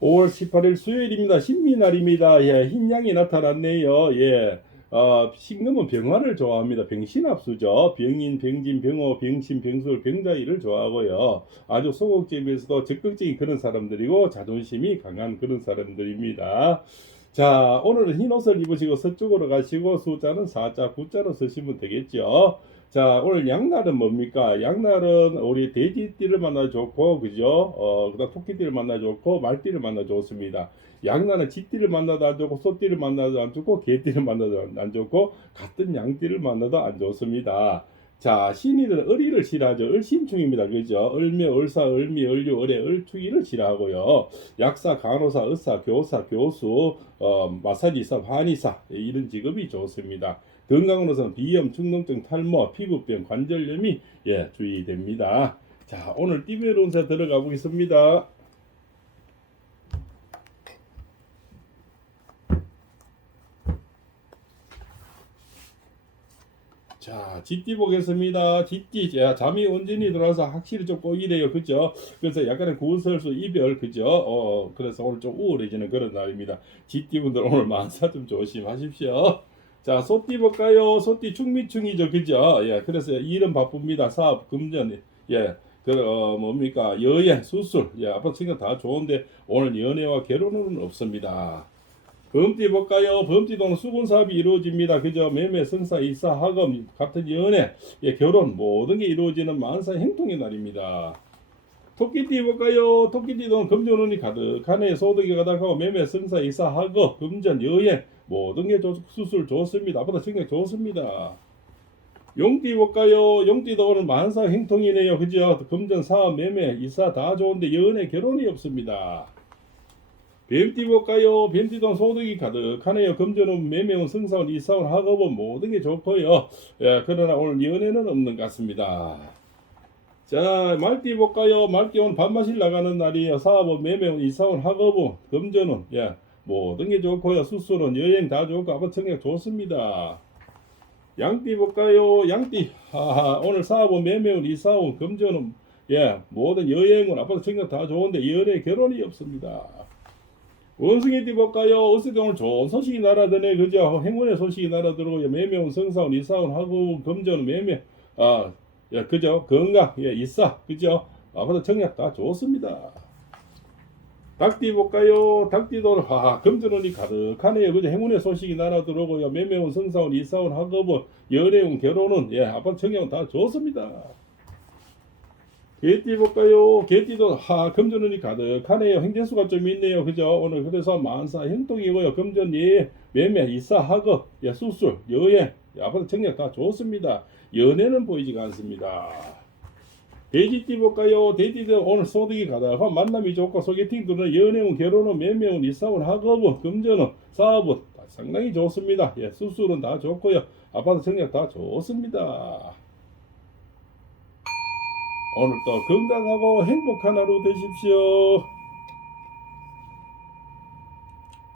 5월 18일 수요일입니다. 신미날입니다. 예, 흰양이 나타났네요. 예. 어, 신금은 병화를 좋아합니다. 병신합수죠. 병인, 병진, 병호, 병신, 병술, 병자이를 좋아하고요. 아주 소극적이면서도 적극적인 그런 사람들이고 자존심이 강한 그런 사람들입니다. 자, 오늘은 흰 옷을 입으시고 서쪽으로 가시고 숫자는 4자, 9자로 쓰시면 되겠죠. 자, 오늘 양날은 뭡니까? 양날은 우리 돼지띠를 만나 좋고, 그죠? 어, 그 다음 토끼띠를 만나 좋고, 말띠를 만나 좋습니다. 양날은 쥐띠를 만나도 안 좋고, 소띠를 만나도 안 좋고, 개띠를 만나도 안- 안 좋고, 같은 양띠를 만나도 안 좋습니다. 자, 신일은 을이를 싫어하죠. 을신충입니다. 그죠? 을묘, 을사, 을미, 을류, 을의 을투기를 싫어하고요. 약사, 간호사, 의사, 교사, 교수, 어, 마사지사, 한의사 이런 직업이 좋습니다. 건강으로서는 비염, 축농증, 탈모, 피부병, 관절염이 예, 주의됩니다. 자, 오늘 운세 들어가 보겠습니다. 자, 쥐띠 보겠습니다. 쥐띠, 자, 잠이 온전히 들어와서 확실히 좀 꼬이래요. 그죠? 그래서 약간의 구설수, 이별, 그죠? 어, 그래서 오늘 좀 우울해지는 그런 날입니다. 쥐띠분들 오늘 만사 좀 조심하십시오. 자, 소띠 볼까요? 소띠 충미충이죠. 그죠? 예, 그래서 일은 바쁩니다. 사업, 금전, 예, 그, 어, 뭡니까? 여행, 수술, 예, 아빠 생각 다 좋은데 오늘 연애와 결혼은 없습니다. 범띠 볼까요? 범띠도는 수군 사업이 이루어집니다. 그죠? 매매, 성사, 이사, 학업, 같은 연애, 예, 결혼 모든 게 이루어지는 만사 행통의 날입니다. 토끼띠 볼까요? 토끼띠도는 금전운이 가득하네. 소득이 가득하고 매매, 성사, 이사, 학업, 금전, 여행 모든 게 좋, 수술 좋습니다. 앞으로 성격 좋습니다. 용띠 볼까요? 용띠도 오늘 만사 행통이네요. 그죠? 금전, 사업, 매매, 이사 다 좋은데 연애, 결혼이 없습니다. 뱀띠 볼까요? 뱀띠도 소득이 가득하네요. 금전은 매매운 성사원 이사원 학업은 모든 게 좋고요. 예, 그러나 오늘 연애는 없는 것 같습니다. 자, 말띠 볼까요? 말띠 오늘 밥맛이 나가는 날이에요. 사업은 매매운 이사원 학업은 금전은 예, 모든 게 좋고요. 수술은 여행 다 좋고 아버 청약 좋습니다. 양띠 볼까요? 양띠 하하, 오늘 사업은 매매운 이사원 금전은 예, 모든 여행은 아빠 청약 다 좋은데 연애 결혼이 없습니다. 원숭이 띠 볼까요? 어쨌든 오늘 좋은 소식이 날아드네 그죠? 행운의 소식이 날아들고 매매운 성사원 이사원 하고 금전 매매 아 예, 그죠? 건강 예 이사 그죠? 아무튼 청약 다 좋습니다. 닭띠 볼까요? 닭띠도 아 금전운이 가득하네요 그죠? 행운의 소식이 날아들어오고요 매매운 성사원 이사원 학업은 연애운 결혼은 예 아빠 청약은 다 좋습니다. 개띠 볼까요? 개띠도 하 금전운이 가득하네요. 행재수가 좀 있네요. 그죠? 오늘 그래서 만사 행동이고요. 금전 예 매매 이사 학업 예 수술 여행 예, 앞으로 정력 다 좋습니다. 연애는 보이지가 않습니다. 돼지띠 볼까요? 돼지도 오늘 소득이 가득한 만남이 좋고 소개팅들은 연애운 결혼은 매매운 이사운 학업은 금전은 사업은 다 상당히 좋습니다. 예 수술은 다 좋고요. 아파트 정력 다 좋습니다. 오늘도 건강하고 행복한 하루 되십시오.